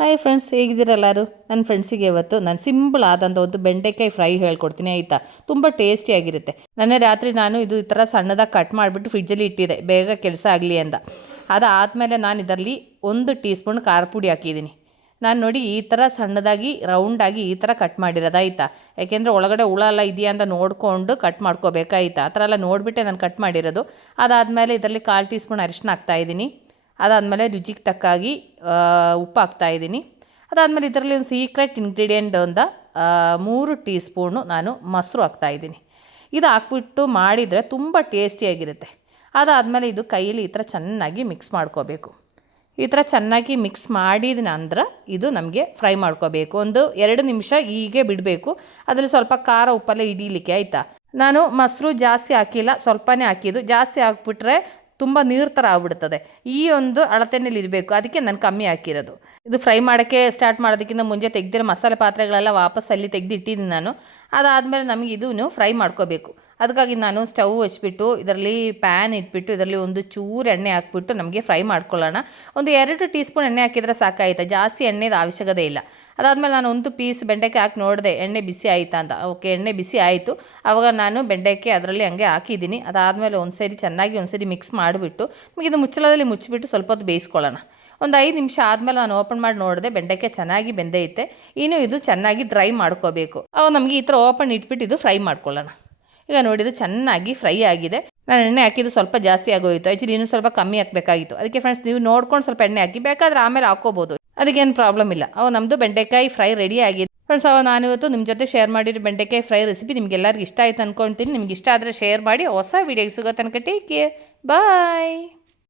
Hi friends, ಹೇಗಿದ್ದೀರ ಎಲ್ಲರೂ? ನನ್ನ ಫ್ರೆಂಡ್ಸಿಗೆ ಇವತ್ತು ನಾನು ಸಿಂಪಲ್ ಆದಂಥ ಒಂದು ಬೆಂಡೆಕಾಯಿ ಫ್ರೈ ಹೇಳ್ಕೊಡ್ತೀನಿ ಆಯಿತಾ. ತುಂಬ ಟೇಸ್ಟಿಯಾಗಿರುತ್ತೆ. ರಾತ್ರಿ ನಾನು ಈ ಥರ ಸಣ್ಣದಾಗಿ ಕಟ್ ಮಾಡಿಬಿಟ್ಟು ಫ್ರಿಡ್ಜಲ್ಲಿ ಇಟ್ಟಿದ್ದೆ, ಬೇಗ ಕೆಲಸ ಆಗಲಿ ಅಂತ. ಅದಾದಮೇಲೆ ನಾನು ಇದರಲ್ಲಿ 1 ಟೀ ಸ್ಪೂನ್ ಖಾರ ಪುಡಿ ಹಾಕಿದ್ದೀನಿ. ನಾನು ನೋಡಿ ಈ ಥರ ಸಣ್ಣದಾಗಿ ರೌಂಡಾಗಿ ಈ ಥರ ಕಟ್ ಮಾಡಿರೋದು ಆಯಿತಾ. ಯಾಕೆಂದರೆ ಒಳಗಡೆ ಹುಳ ಎಲ್ಲ ಇದೆಯಾ ಅಂತ ನೋಡಿಕೊಂಡು ಕಟ್ ಮಾಡ್ಕೋಬೇಕಾಯ್ತಾ. ಆ ಥರ ಎಲ್ಲ ನೋಡಿಬಿಟ್ಟೆ ನಾನು ಕಟ್ ಮಾಡಿರೋದು. ಅದಾದಮೇಲೆ ಇದರಲ್ಲಿ 1/4 ಟೀ ಸ್ಪೂನ್ ಅರಿಶಿನ ಹಾಕ್ತಾಯಿದ್ದೀನಿ. ಅದಾದಮೇಲೆ ರುಚಿಗೆ ತಕ್ಕಾಗಿ ಉಪ್ಪು ಹಾಕ್ತಾಯಿದ್ದೀನಿ. ಅದಾದಮೇಲೆ ಇದರಲ್ಲಿ ಒಂದು ಸೀಕ್ರೆಟ್ ಇಂಗ್ರೀಡಿಯೆಂಟ್ ಒಂದು 3 ಟೀ ಸ್ಪೂನು ನಾನು ಮೊಸರು ಹಾಕ್ತಾಯಿದ್ದೀನಿ. ಇದು ಹಾಕ್ಬಿಟ್ಟು ಮಾಡಿದರೆ ತುಂಬ ಟೇಸ್ಟಿಯಾಗಿರುತ್ತೆ. ಅದಾದಮೇಲೆ ಇದು ಕೈಯಲ್ಲಿ ಈ ಥರ ಚೆನ್ನಾಗಿ ಮಿಕ್ಸ್ ಮಾಡ್ಕೋಬೇಕು. ಈ ಥರ ಚೆನ್ನಾಗಿ ಮಿಕ್ಸ್ ಮಾಡಿದ ನಂತರ ಇದು ನಮಗೆ ಫ್ರೈ ಮಾಡ್ಕೋಬೇಕು. ಒಂದು 2 ನಿಮಿಷ ಹೀಗೆ ಬಿಡಬೇಕು. ಅದರಲ್ಲಿ ಸ್ವಲ್ಪ ಖಾರ ಉಪ್ಪೆಲ್ಲ ಹಿಡೀಲಿಕ್ಕೆ ಆಯಿತಾ. ನಾನು ಮೊಸರು ಜಾಸ್ತಿ ಹಾಕಿಲ್ಲ, ಸ್ವಲ್ಪನೇ ಹಾಕಿದ್ದು. ಜಾಸ್ತಿ ಹಾಕ್ಬಿಟ್ರೆ ತುಂಬ ನೀರು ಥರ ಆಗ್ಬಿಡ್ತದೆ. ಈ ಒಂದು ಅಳತೆಯಲ್ಲಿ ಇರಬೇಕು, ಅದಕ್ಕೆ ನಾನು ಕಮ್ಮಿ ಹಾಕಿರೋದು. ಇದು ಫ್ರೈ ಮಾಡೋಕ್ಕೆ ಸ್ಟಾರ್ಟ್ ಮಾಡೋದಕ್ಕಿಂತ ಮುಂಚೆ ತೆಗೆದಿರೋ ಮಸಾಲೆ ಪಾತ್ರೆಗಳೆಲ್ಲ ವಾಪಸ್ ಅಲ್ಲಿ ತೆಗೆದು ಇಟ್ಟಿದ್ದೀನಿ ನಾನು. ಅದಾದಮೇಲೆ ನಮಗೆ ಇದನ್ನು ಫ್ರೈ ಮಾಡ್ಕೋಬೇಕು. ಅದಕ್ಕಾಗಿ ನಾನು ಸ್ಟವ್ ಹಚ್ಬಿಟ್ಟು ಇದರಲ್ಲಿ ಪ್ಯಾನ್ ಇಟ್ಬಿಟ್ಟು ಇದರಲ್ಲಿ ಒಂದು ಚೂರು ಎಣ್ಣೆ ಹಾಕ್ಬಿಟ್ಟು ನಮಗೆ ಫ್ರೈ ಮಾಡ್ಕೊಳ್ಳೋಣ. ಒಂದು 2 ಟೀ ಸ್ಪೂನ್ ಎಣ್ಣೆ ಹಾಕಿದರೆ ಸಾಕಾಯ್ತಾ, ಜಾಸ್ತಿ ಎಣ್ಣೆದು ಅವಶ್ಯಕತೆ ಇಲ್ಲ. ಅದಾದಮೇಲೆ ನಾನು ಒಂದು ಪೀಸ್ ಬೆಂಡೆಕಾಯಿ ಹಾಕಿ ನೋಡಿದೆ ಎಣ್ಣೆ ಬಿಸಿ ಆಯಿತಾ ಅಂತ. ಓಕೆ, ಎಣ್ಣೆ ಬಿಸಿ ಆಯಿತು. ಆವಾಗ ನಾನು ಬೆಂಡೆಕಾಯಿ ಅದರಲ್ಲಿ ಹಂಗೆ ಹಾಕಿದ್ದೀನಿ. ಅದಾದಮೇಲೆ ಚೆನ್ನಾಗಿ ಒಂದ್ಸರಿ ಮಿಕ್ಸ್ ಮಾಡಿಬಿಟ್ಟು ನಮಗೆ ಇದು ಮುಚ್ಚಳದಲ್ಲಿ ಮುಚ್ಚಿಬಿಟ್ಟು ಸ್ವಲ್ಪ ಹೊತ್ತು ಬೇಯಿಸ್ಕೊಳ್ಳೋಣ. ಒಂದು 5 ನಿಮಿಷ ಆದಮೇಲೆ ನಾನು ಓಪನ್ ಮಾಡಿ ನೋಡಿದೆ, ಬೆಂಡೆಕಾಯಿ ಚೆನ್ನಾಗಿ ಬೆಂದೈತೆ. ಇನ್ನು ಇದು ಚೆನ್ನಾಗಿ ಡ್ರೈ ಮಾಡ್ಕೋಬೇಕು. ಅವಾಗ ನಮಗೆ ಈ ಥರ ಓಪನ್ ಇಟ್ಬಿಟ್ಟು ಇದು ಫ್ರೈ ಮಾಡ್ಕೊಳ್ಳೋಣ. ಈಗ ನೋಡಿದ್ದು ಚೆನ್ನಾಗಿ ಫ್ರೈ ಆಗಿದೆ. ನಾನು ಎಣ್ಣೆ ಹಾಕಿದ್ದು ಸ್ವಲ್ಪ ಜಾಸ್ತಿ ಆಗೋಯಿತು. ಆ್ಯಕ್ಚುಲಿ ಇನ್ನೂ ಸ್ವಲ್ಪ ಕಮ್ಮಿ ಹಾಕಬೇಕಾಗಿತ್ತು. ಅದಕ್ಕೆ ಫ್ರೆಂಡ್ಸ್, ನೀವು ನೋಡ್ಕೊಂಡು ಸ್ವಲ್ಪ ಎಣ್ಣೆ ಹಾಕಿ, ಬೇಕಾದರೆ ಆಮೇಲೆ ಹಾಕ್ಕೋಬೋದು, ಅದಕ್ಕೇನು ಪ್ರಾಬ್ಲಮ್ ಇಲ್ಲ. ನಮ್ಮದು ಬೆಂಡೆಕಾಯಿ ಫ್ರೈ ರೆಡಿ ಆಗಿದೆ ಫ್ರೆಂಡ್ಸ್. ನಾನಿವತ್ತು ನಿಮ್ಮ ಜೊತೆ ಶೇರ್ ಮಾಡಿರೋ ಬೆಂಡೆಕಾಯಿ ಫ್ರೈ ರೆಸಿಪಿ ನಿಮಗೆಲ್ಲರಿಗೂ ಇಷ್ಟ ಆಯ್ತು ಅಂದ್ಕೊಳ್ತೀನಿ. ನಿಮ್ಗೆ ಇಷ್ಟ ಆದರೆ ಶೇರ್ ಮಾಡಿ. ಹೊಸ ವೀಡಿಯೋಗೆ ಸಿಗೋ ತನಕ ಟೇಕ್ ಕೇರ್, ಬಾಯ್.